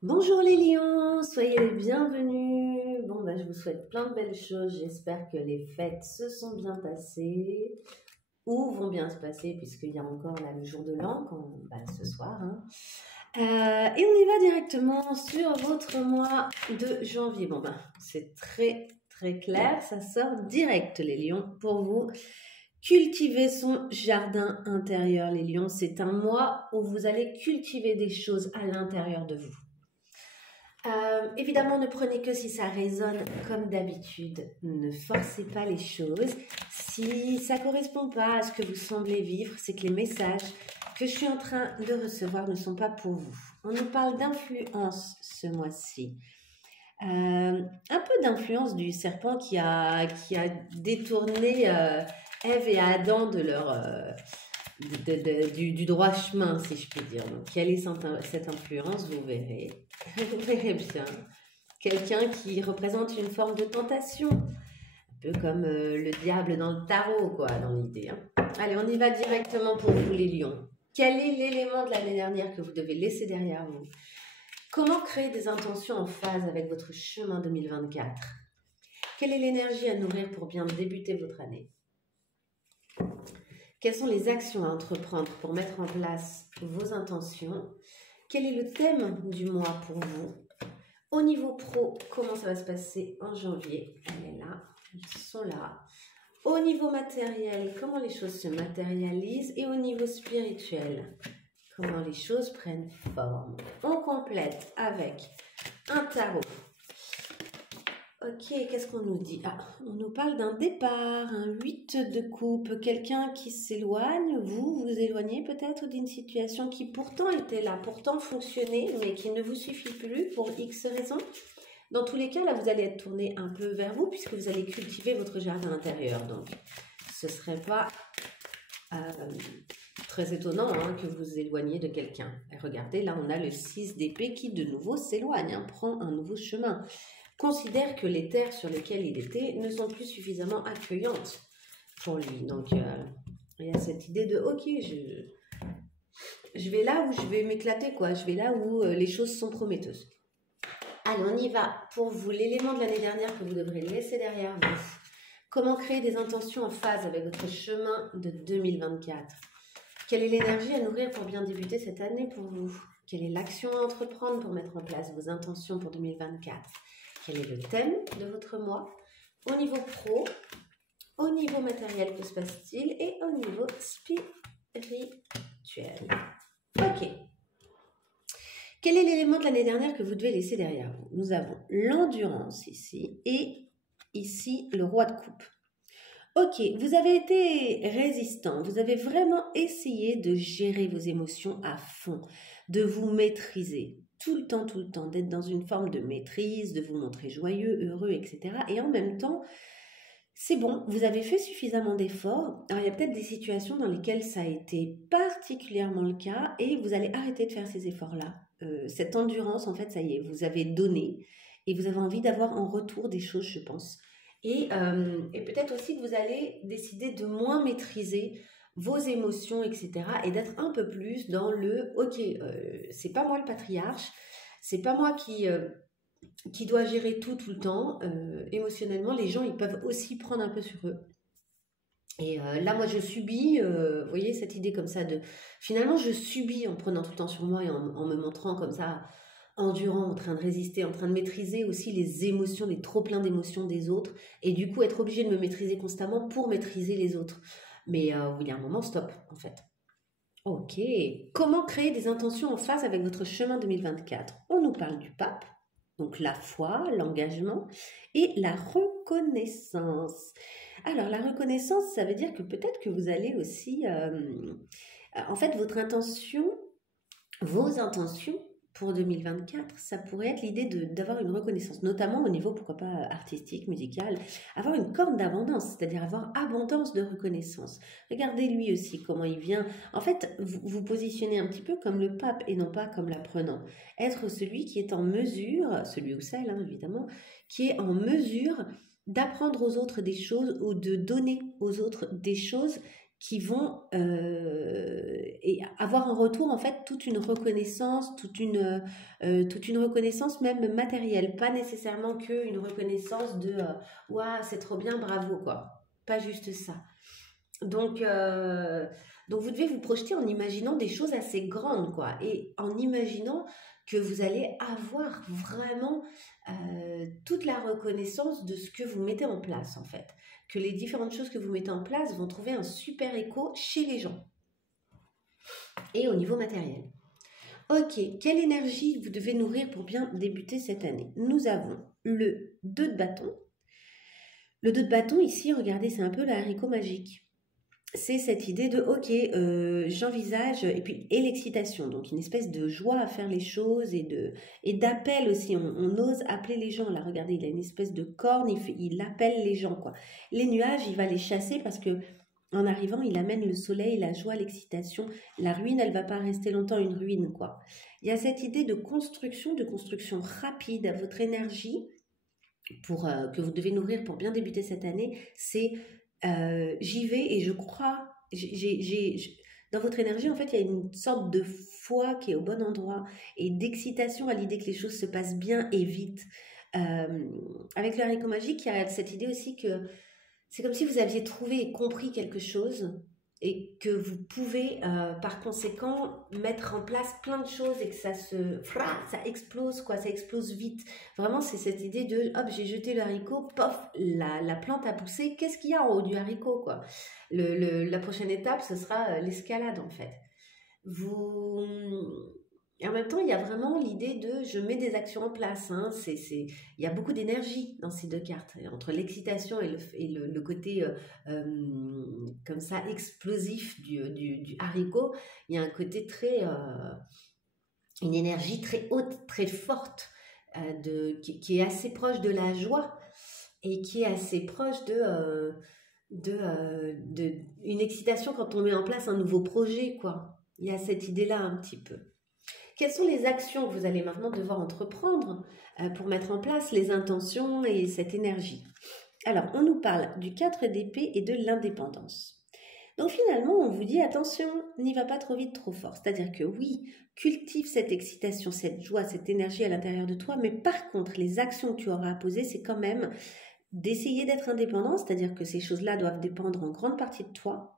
Bonjour les lions, soyez les bienvenus. Bon, je vous souhaite plein de belles choses. J'espère que les fêtes se sont bien passées ou vont bien se passer puisqu'il y a encore là, le jour de l'an ce soir. Et on y va directement sur votre mois de janvier. C'est très très clair, ça sort direct les lions pour vous. Cultiver son jardin intérieur les lions, c'est un mois où vous allez cultiver des choses à l'intérieur de vous. Évidemment, ne prenez que si ça résonne comme d'habitude. Ne forcez pas les choses. Si ça ne correspond pas à ce que vous semblez vivre, c'est que les messages que je suis en train de recevoir ne sont pas pour vous. On nous parle d'influence ce mois-ci. Un peu d'influence du serpent qui a détourné Ève et Adam de leur... du droit chemin, si je puis dire. Donc, quelle est cette influence? Vous verrez. Vous verrez bien. Quelqu'un qui représente une forme de tentation. Un peu comme le diable dans le tarot, quoi, dans l'idée. Allez, on y va directement pour vous, les lions. Quel est l'élément de l'année dernière que vous devez laisser derrière vous? Comment créer des intentions en phase avec votre chemin 2024? Quelle est l'énergie à nourrir pour bien débuter votre année? Quelles sont les actions à entreprendre pour mettre en place vos intentions? Quel est le thème du mois pour vous? Au niveau pro, comment ça va se passer en janvier? Elle est là, ils sont là. Au niveau matériel, comment les choses se matérialisent? Et au niveau spirituel, comment les choses prennent forme? On complète avec un tarot. Ok, qu'est-ce qu'on nous dit? On nous parle d'un départ, un 8 de coupe, quelqu'un qui s'éloigne, vous vous éloignez peut-être d'une situation qui pourtant était là, pourtant fonctionnait, mais qui ne vous suffit plus pour X raisons. Dans tous les cas, là, vous allez être tourné un peu vers vous puisque vous allez cultiver votre jardin intérieur. Donc, ce ne serait pas très étonnant que vous vous éloigniez de quelqu'un. Et regardez, là, on a le 6 d'épée qui de nouveau s'éloigne, prend un nouveau chemin. Considère que les terres sur lesquelles il était ne sont plus suffisamment accueillantes pour lui. Donc, il y a cette idée de « Ok, je vais là où je vais m'éclater, quoi. Je vais là où les choses sont prometteuses. » Allez, on y va. Pour vous, l'élément de l'année dernière que vous devrez laisser derrière vous. Comment créer des intentions en phase avec votre chemin de 2024? Quelle est l'énergie à nourrir pour bien débuter cette année pour vous? Quelle est l'action à entreprendre pour mettre en place vos intentions pour 2024? Quel est le thème de votre mois? Au niveau pro, au niveau matériel, que se passe-t-il? Et au niveau spirituel. Ok. Quel est l'élément de l'année dernière que vous devez laisser derrière vous? Nous avons l'endurance ici et ici le roi de coupe. Ok, vous avez été résistant, vous avez vraiment essayé de gérer vos émotions à fond, de vous maîtriser tout le temps, d'être dans une forme de maîtrise, de vous montrer joyeux, heureux, etc. Et en même temps, c'est bon, vous avez fait suffisamment d'efforts. Alors, il y a peut-être des situations dans lesquelles ça a été particulièrement le cas et vous allez arrêter de faire ces efforts-là. Cette endurance, en fait, ça y est, vous avez donné et vous avez envie d'avoir en retour des choses, je pense. Et peut-être aussi que vous allez décider de moins maîtriser vos émotions, etc. et d'être un peu plus dans le « Ok, c'est pas moi le patriarche, c'est pas moi qui doit gérer tout le temps. Émotionnellement, les gens, ils peuvent aussi prendre un peu sur eux. » Et là, moi, je subis, vous voyez, cette idée comme ça de... Finalement, je subis en prenant tout le temps sur moi et en me montrant comme ça, endurant, en train de résister, en train de maîtriser aussi les émotions, les trop-pleins d'émotions des autres. Et du coup, être obligé de me maîtriser constamment pour maîtriser les autres. Mais il y a un moment, stop, en fait. Ok. Comment créer des intentions en phase avec votre chemin 2024? On nous parle du pape. Donc la foi, l'engagement et la reconnaissance. Alors la reconnaissance, ça veut dire que peut-être que vous allez aussi... en fait, vos intentions pour 2024, ça pourrait être l'idée d'avoir une reconnaissance, notamment au niveau, pourquoi pas, artistique, musical, avoir une corne d'abondance, c'est-à-dire avoir abondance de reconnaissance. Regardez lui aussi, comment il vient. En fait, vous positionnez un petit peu comme le pape et non pas comme l'apprenant. Être celui qui est en mesure, celui ou celle, évidemment, qui est en mesure d'apprendre aux autres des choses ou de donner aux autres des choses qui vont et avoir en retour en fait toute une reconnaissance, toute une reconnaissance même matérielle, pas nécessairement qu'une reconnaissance de ouah, c'est trop bien, bravo quoi, pas juste ça. Donc, donc vous devez vous projeter en imaginant des choses assez grandes quoi, et en imaginant que vous allez avoir vraiment toute la reconnaissance de ce que vous mettez en place en fait, que les différentes choses que vous mettez en place vont trouver un super écho chez les gens et au niveau matériel. Ok, quelle énergie vous devez nourrir pour bien débuter cette année? Nous avons le 2 de bâton. Le 2 de bâton ici, regardez, c'est un peu le haricot magique. C'est cette idée de ok, j'envisage, et puis et l'excitation, donc une espèce de joie à faire les choses et d'appel aussi, on ose appeler les gens. Là regardez, il a une espèce de corne, il appelle les gens quoi. Les nuages, il va les chasser parce que en arrivant, il amène le soleil, la joie, l'excitation. La ruine, elle va pas rester longtemps une ruine quoi. Il y a cette idée de construction rapide à votre énergie pour que vous devez nourrir pour bien débuter cette année, c'est j'y vais et je crois, dans votre énergie, en fait, il y a une sorte de foi qui est au bon endroit et d'excitation à l'idée que les choses se passent bien et vite. Avec le haricot magique, il y a cette idée aussi que c'est comme si vous aviez trouvé et compris quelque chose et que vous pouvez par conséquent mettre en place plein de choses et que ça explose quoi, ça explose vite. Vraiment c'est cette idée de hop, j'ai jeté le haricot, pof, la plante a poussé, qu'est-ce qu'il y a en haut du haricot quoi. La prochaine étape ce sera l'escalade en fait. Et en même temps, il y a vraiment l'idée de je mets des actions en place. Hein. Il y a beaucoup d'énergie dans ces deux cartes. Et entre l'excitation et le côté comme ça explosif du haricot, il y a un côté une énergie très haute, très forte, qui est assez proche de la joie et qui est assez proche de une excitation quand on met en place un nouveau projet, quoi. Il y a cette idée-là un petit peu. Quelles sont les actions que vous allez maintenant devoir entreprendre pour mettre en place les intentions et cette énergie? Alors, on nous parle du 4 d'épée et de l'indépendance. Donc finalement, on vous dit attention, n'y va pas trop vite, trop fort. C'est-à-dire que oui, cultive cette excitation, cette joie, cette énergie à l'intérieur de toi, mais par contre, les actions que tu auras à poser, c'est quand même d'essayer d'être indépendant, c'est-à-dire que ces choses-là doivent dépendre en grande partie de toi.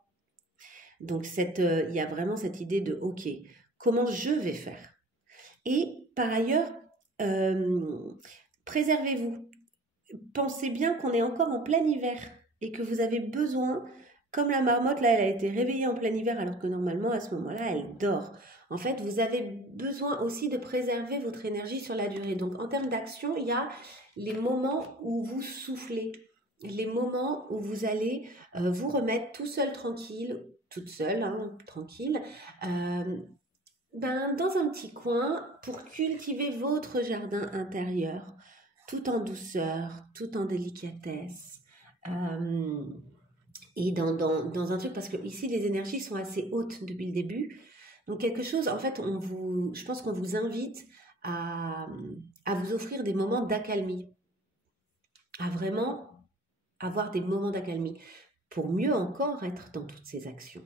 Donc il y a vraiment cette idée de ok, comment je vais faire? Et par ailleurs, préservez-vous. Pensez bien qu'on est encore en plein hiver et que vous avez besoin, comme la marmotte, là, elle a été réveillée en plein hiver alors que normalement, à ce moment-là, elle dort. En fait, vous avez besoin aussi de préserver votre énergie sur la durée. Donc, en termes d'action, il y a les moments où vous soufflez, les moments où vous allez vous remettre tout seul, tranquille, toute seule, hein, tranquille, dans un petit coin pour cultiver votre jardin intérieur, tout en douceur, tout en délicatesse. Et dans un truc, parce que ici les énergies sont assez hautes depuis le début. Donc quelque chose, en fait, je pense qu'on vous invite à vous offrir des moments d'accalmie, à vraiment avoir des moments d'accalmie, pour mieux encore être dans toutes ces actions.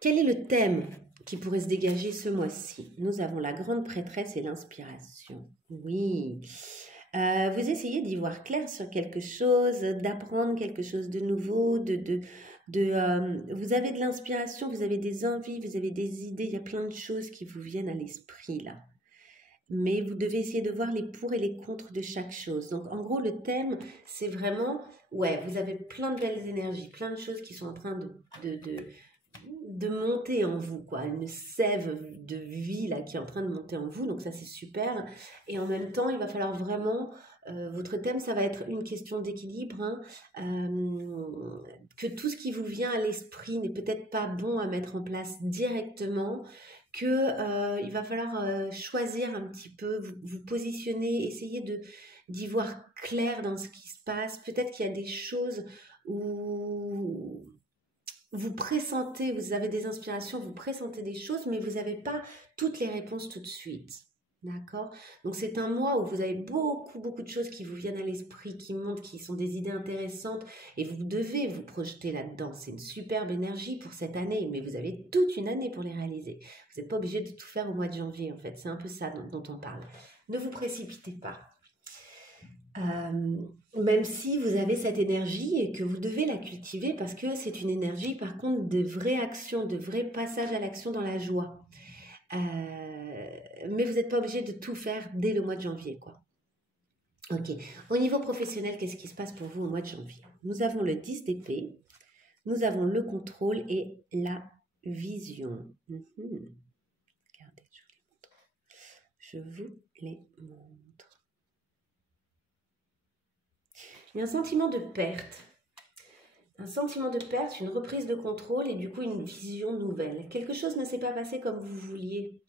Quel est le thème qui pourrait se dégager ce mois-ci? Nous avons la grande prêtresse et l'inspiration. Oui. Vous essayez d'y voir clair sur quelque chose, d'apprendre quelque chose de nouveau, vous avez de l'inspiration, vous avez des envies, vous avez des idées, il y a plein de choses qui vous viennent à l'esprit là. Mais vous devez essayer de voir les pour et les contre de chaque chose. Donc en gros, le thème, c'est vraiment, ouais, vous avez plein de belles énergies, plein de choses qui sont en train de monter en vous, quoi, une sève de vie là qui est en train de monter en vous, donc ça c'est super. Et en même temps, il va falloir vraiment, votre thème, ça va être une question d'équilibre, hein, que tout ce qui vous vient à l'esprit n'est peut-être pas bon à mettre en place directement, que il va falloir choisir un petit peu, vous positionner, essayer d'y voir clair dans ce qui se passe. Peut-être qu'il y a des choses où vous pressentez, vous avez des inspirations, vous pressentez des choses, mais vous n'avez pas toutes les réponses tout de suite. D'accord? Donc c'est un mois où vous avez beaucoup de choses qui vous viennent à l'esprit, qui montent, qui sont des idées intéressantes et vous devez vous projeter là-dedans. C'est une superbe énergie pour cette année, mais vous avez toute une année pour les réaliser. Vous n'êtes pas obligé de tout faire au mois de janvier en fait. C'est un peu ça dont on parle. Ne vous précipitez pas. Même si vous avez cette énergie et que vous devez la cultiver parce que c'est une énergie par contre de vraie action, de vrai passage à l'action dans la joie. Mais vous n'êtes pas obligé de tout faire dès le mois de janvier, quoi. Ok. Au niveau professionnel, qu'est-ce qui se passe pour vous au mois de janvier? Nous avons le 10 d'épée, nous avons le contrôle et la vision. Regardez, je vous les montre. Il y a un sentiment de perte. Un sentiment de perte, une reprise de contrôle et du coup une vision nouvelle. Quelque chose ne s'est pas passé comme vous vouliez.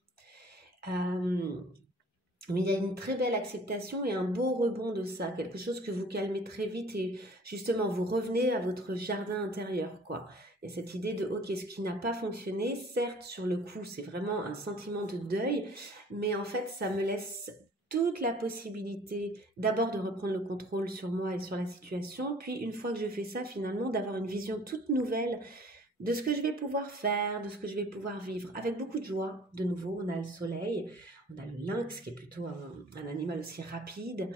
Mais il y a une très belle acceptation et un beau rebond de ça, quelque chose que vous calmez très vite et justement vous revenez à votre jardin intérieur, quoi. Il y a cette idée de ok, ce qui n'a pas fonctionné, certes sur le coup c'est vraiment un sentiment de deuil, mais en fait ça me laisse toute la possibilité d'abord de reprendre le contrôle sur moi et sur la situation, puis une fois que je fais ça finalement d'avoir une vision toute nouvelle de ce que je vais pouvoir faire, de ce que je vais pouvoir vivre, avec beaucoup de joie. De nouveau, on a le soleil, on a le lynx qui est plutôt un animal aussi rapide,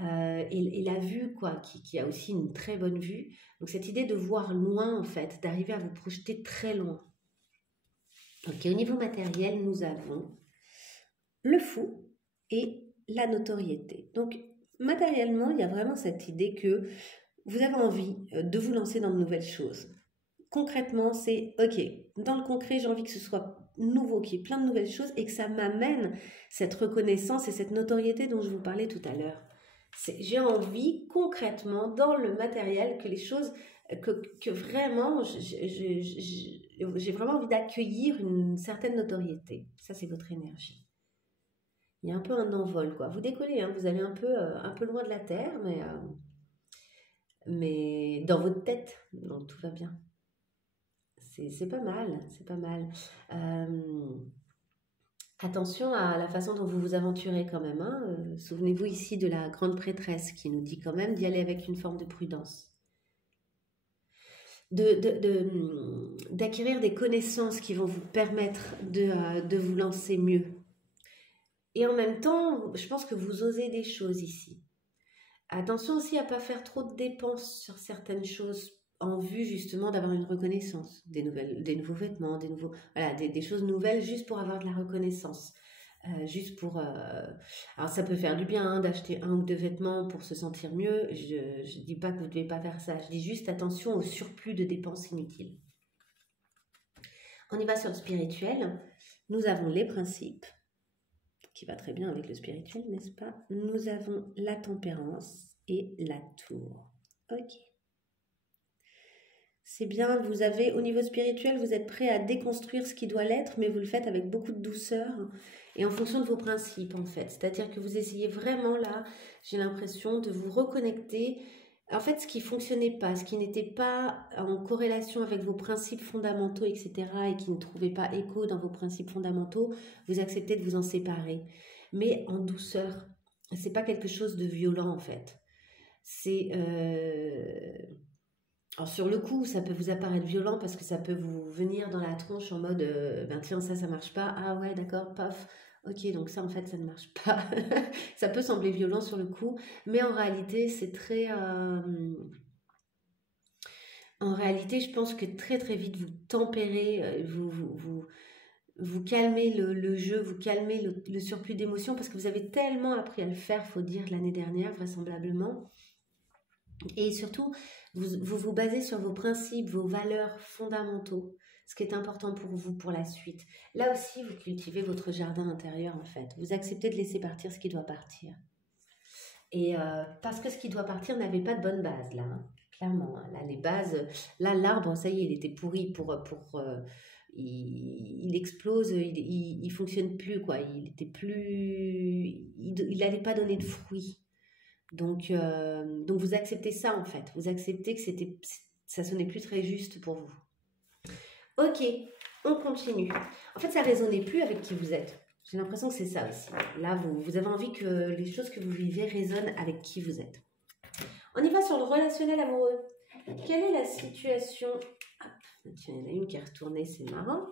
et la vue, quoi, qui a aussi une très bonne vue. Donc cette idée de voir loin, en fait, d'arriver à vous projeter très loin. Ok, au niveau matériel, nous avons le fou et la notoriété. Donc matériellement, il y a vraiment cette idée que vous avez envie de vous lancer dans de nouvelles choses. Concrètement, c'est ok, dans le concret, j'ai envie que ce soit nouveau, qu'il y ait plein de nouvelles choses et que ça m'amène cette reconnaissance et cette notoriété dont je vous parlais tout à l'heure. J'ai envie concrètement dans le matériel que les choses, que vraiment, j'ai vraiment envie d'accueillir une certaine notoriété. Ça, c'est votre énergie. Il y a un peu un envol, quoi. Vous décollez, hein, vous allez un peu loin de la terre, mais dans votre tête, donc tout va bien. C'est pas mal, c'est pas mal. Attention à la façon dont vous vous aventurez quand même. Hein. Souvenez-vous ici de la grande prêtresse qui nous dit quand même d'y aller avec une forme de prudence. D'acquérir des connaissances qui vont vous permettre de vous lancer mieux. Et en même temps, je pense que vous osez des choses ici. Attention aussi à ne pas faire trop de dépenses sur certaines choses en vue justement d'avoir une reconnaissance, des nouveaux vêtements, des choses nouvelles juste pour avoir de la reconnaissance. Juste pour... Alors ça peut faire du bien hein, d'acheter 1 ou 2 vêtements pour se sentir mieux. Je ne dis pas que vous ne devez pas faire ça. Je dis juste attention au surplus de dépenses inutiles. On y va sur le spirituel. Nous avons les principes, qui va très bien avec le spirituel, n'est-ce pas? Nous avons la tempérance et la tour. Ok. C'est bien, vous avez, au niveau spirituel, vous êtes prêt à déconstruire ce qui doit l'être, mais vous le faites avec beaucoup de douceur et en fonction de vos principes, en fait. C'est-à-dire que vous essayez vraiment, là, j'ai l'impression, de vous reconnecter. En fait, ce qui ne fonctionnait pas, ce qui n'était pas en corrélation avec vos principes fondamentaux, etc., et qui ne trouvait pas écho dans vos principes fondamentaux, vous acceptez de vous en séparer. Mais en douceur. C'est pas quelque chose de violent, en fait. C'est... Alors sur le coup, ça peut vous apparaître violent parce que ça peut vous venir dans la tronche en mode ben tiens, ça marche pas. Ah ouais, d'accord, paf. Ok, donc ça en fait, ça ne marche pas. Ça peut sembler violent sur le coup, mais en réalité, c'est très... En réalité, je pense que très très vite, vous tempérez, vous calmez le jeu, vous calmez le surplus d'émotions parce que vous avez tellement appris à le faire, faut dire, l'année dernière, vraisemblablement. Et surtout, vous basez sur vos principes, vos valeurs fondamentaux, ce qui est important pour vous pour la suite. Là aussi, vous cultivez votre jardin intérieur, en fait. Vous acceptez de laisser partir ce qui doit partir. Et parce que ce qui doit partir n'avait pas de bonne base, là, hein, clairement. Hein. Là, les bases, là, l'arbre, ça y est, il était pourri il explose, il fonctionne plus, quoi. Il était plus... Il n'allait pas donner de fruits. Donc vous acceptez ça en fait. Vous acceptez que ça sonnait plus très juste pour vous. Ok, on continue. En fait, ça résonnait plus avec qui vous êtes. J'ai l'impression que c'est ça aussi. Là, vous avez envie que les choses que vous vivez résonnent avec qui vous êtes. On y va sur le relationnel amoureux. Quelle est la situation? Ah, tiens, il y en a une qui est retournée, c'est marrant.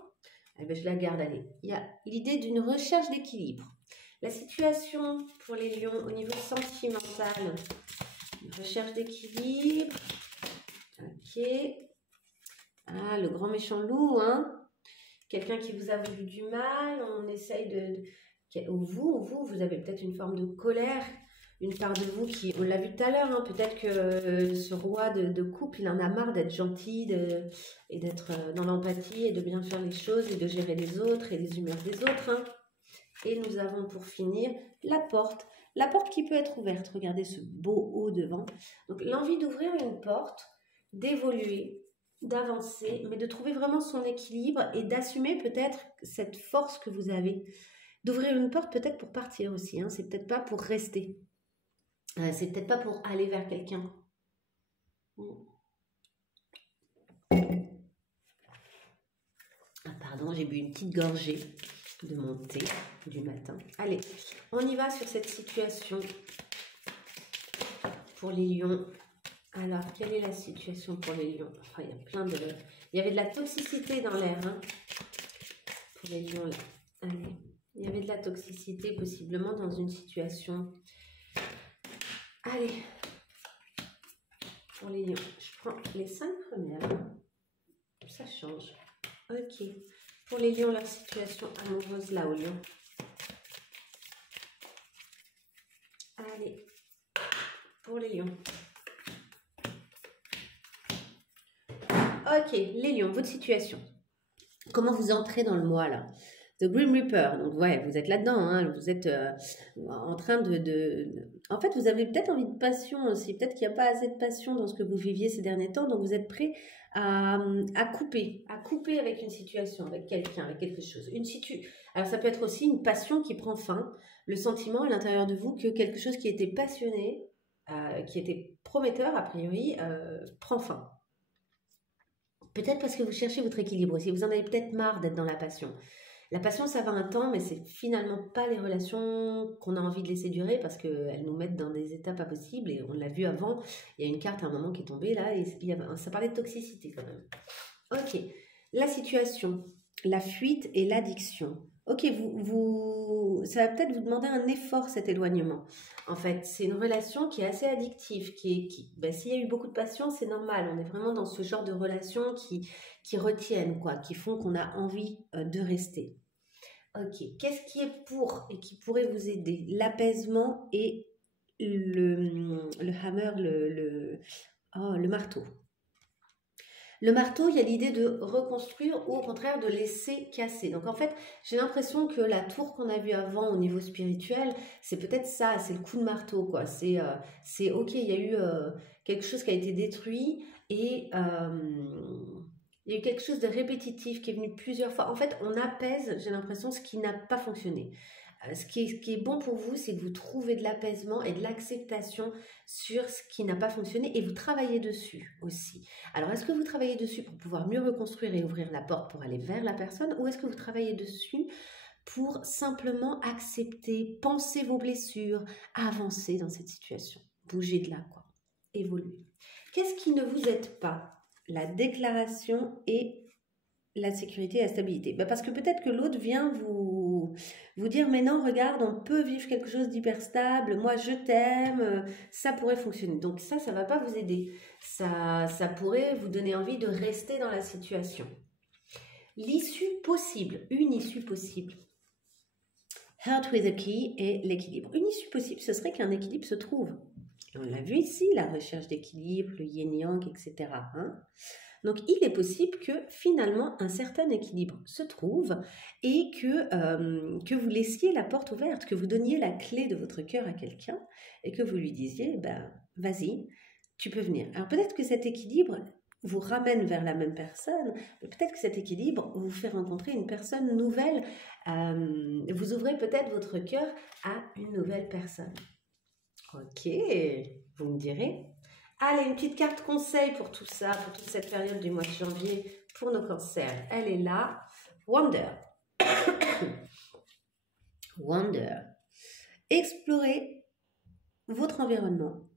Eh bien, je la garde, allez. Il y a l'idée d'une recherche d'équilibre. La situation pour les lions au niveau sentimental. Une recherche d'équilibre. Ok. Ah, le grand méchant loup, hein. Quelqu'un qui vous a voulu du mal, on essaye de... Ou vous avez peut-être une forme de colère, une part de vous qui... On l'a vu tout à l'heure, hein, peut-être que ce roi de coupe, il en a marre d'être gentil et d'être dans l'empathie et de bien faire les choses et de gérer les autres et les humeurs des autres. Hein. Et nous avons pour finir la porte. La porte qui peut être ouverte. Regardez ce beau haut devant. Donc l'envie d'ouvrir une porte, d'évoluer, d'avancer, mais de trouver vraiment son équilibre et d'assumer peut-être cette force que vous avez. D'ouvrir une porte peut-être pour partir aussi, hein. C'est peut-être pas pour rester. C'est peut-être pas pour aller vers quelqu'un. Ah, pardon, j'ai bu une petite gorgée de mon thé du matin. Allez, on y va sur cette situation pour les lions. Alors, quelle est la situation pour les lions? Enfin, il y a plein de... Il y avait de la toxicité dans l'air, hein, pour les lions, là. Allez, il y avait de la toxicité, possiblement, dans une situation. Allez, pour les lions. Je prends les 5 premières. Ça change. Ok. Pour les lions, leur situation amoureuse, là, aux lions. Allez, pour les lions. Ok, les lions, votre situation. Comment vous entrez dans le mois là? The Grim Reaper, donc ouais, vous êtes là-dedans, hein, vous êtes en train En fait, vous avez peut-être envie de passion aussi, peut-être qu'il n'y a pas assez de passion dans ce que vous viviez ces derniers temps, donc vous êtes prêt à couper avec une situation, avec quelqu'un, avec quelque chose. Alors ça peut être aussi une passion qui prend fin, le sentiment à l'intérieur de vous que quelque chose qui était passionné, qui était prometteur a priori, prend fin. Peut-être parce que vous cherchez votre équilibre aussi. Vous en avez peut-être marre d'être dans la passion. La passion, ça va un temps, mais c'est finalement pas les relations qu'on a envie de laisser durer parce qu'elles nous mettent dans des états pas possibles. Et on l'a vu avant, il y a une carte à un moment qui est tombée là, et ça parlait de toxicité quand même. Ok, la situation, la fuite et l'addiction. Ok, ça va peut-être vous demander un effort, cet éloignement. En fait, c'est une relation qui est assez addictive. S'il y a eu beaucoup de passion, c'est normal. On est vraiment dans ce genre de relations qui retiennent, quoi, qui font qu'on a envie de rester. Ok, qu'est-ce qui est pour et qui pourrait vous aider? L'apaisement et le hammer, le marteau. Le marteau, il y a l'idée de reconstruire ou au contraire de laisser casser. Donc en fait, j'ai l'impression que la tour qu'on a vue avant au niveau spirituel, c'est peut-être ça, c'est le coup de marteau, quoi. C'est ok, il y a eu quelque chose qui a été détruit et il y a eu quelque chose de répétitif qui est venu plusieurs fois. En fait, on apaise, j'ai l'impression, ce qui n'a pas fonctionné. Ce qui est bon pour vous, c'est que vous trouvez de l'apaisement et de l'acceptation sur ce qui n'a pas fonctionné et vous travaillez dessus aussi. Alors, est-ce que vous travaillez dessus pour pouvoir mieux reconstruire et ouvrir la porte pour aller vers la personne ou est-ce que vous travaillez dessus pour simplement accepter, penser vos blessures, avancer dans cette situation, bouger de là, quoi, évoluer? Qu'est-ce qui ne vous aide pas? La déclaration et la sécurité et la stabilité. Parce que peut-être que l'autre vient vous dire mais non, regarde, on peut vivre quelque chose d'hyper stable, moi je t'aime, ça pourrait fonctionner. Donc ça ne va pas vous aider. Ça pourrait vous donner envie de rester dans la situation. L'issue possible, une issue possible. Heart with a key et l'équilibre. Une issue possible, ce serait qu'un équilibre se trouve. Et on l'a vu ici, la recherche d'équilibre, le yin-yang, etc. Hein. Donc, il est possible que finalement un certain équilibre se trouve et que vous laissiez la porte ouverte, que vous donniez la clé de votre cœur à quelqu'un et que vous lui disiez, vas-y, tu peux venir. Alors peut-être que cet équilibre vous ramène vers la même personne, mais peut-être que cet équilibre vous fait rencontrer une personne nouvelle. Vous ouvrez peut-être votre cœur à une nouvelle personne. Ok, vous me direz. Allez, une petite carte conseil pour tout ça, pour toute cette période du mois de janvier, pour nos cancers. Elle est là. Wonder. Wonder. Explorez votre environnement.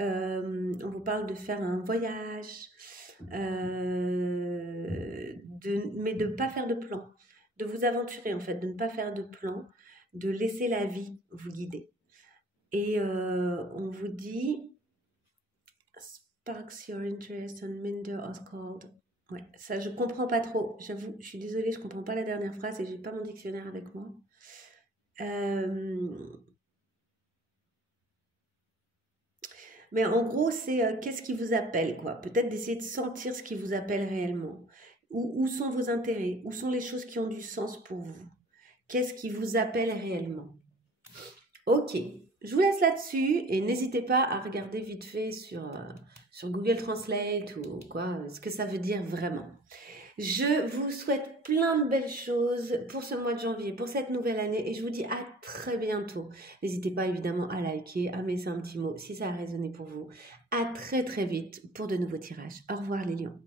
On vous parle de faire un voyage, mais de ne pas faire de plan, de vous aventurer en fait, de ne pas faire de plan, de laisser la vie vous guider. Et on vous dit sparks your interest and Minder Oscald. Ouais, ça je comprends pas trop, j'avoue, je suis désolée, je comprends pas la dernière phrase et j'ai pas mon dictionnaire avec moi. Mais en gros, c'est qu'est-ce qui vous appelle, quoi. Peut-être d'essayer de sentir ce qui vous appelle réellement. Où sont vos intérêts? Où sont les choses qui ont du sens pour vous? Qu'est-ce qui vous appelle réellement? Ok, je vous laisse là-dessus et n'hésitez pas à regarder vite fait sur Google Translate ou quoi, ce que ça veut dire vraiment. Je vous souhaite plein de belles choses pour ce mois de janvier, pour cette nouvelle année et je vous dis à très bientôt. N'hésitez pas évidemment à liker, à me laisser un petit mot si ça a résonné pour vous. À très très vite pour de nouveaux tirages. Au revoir les lions.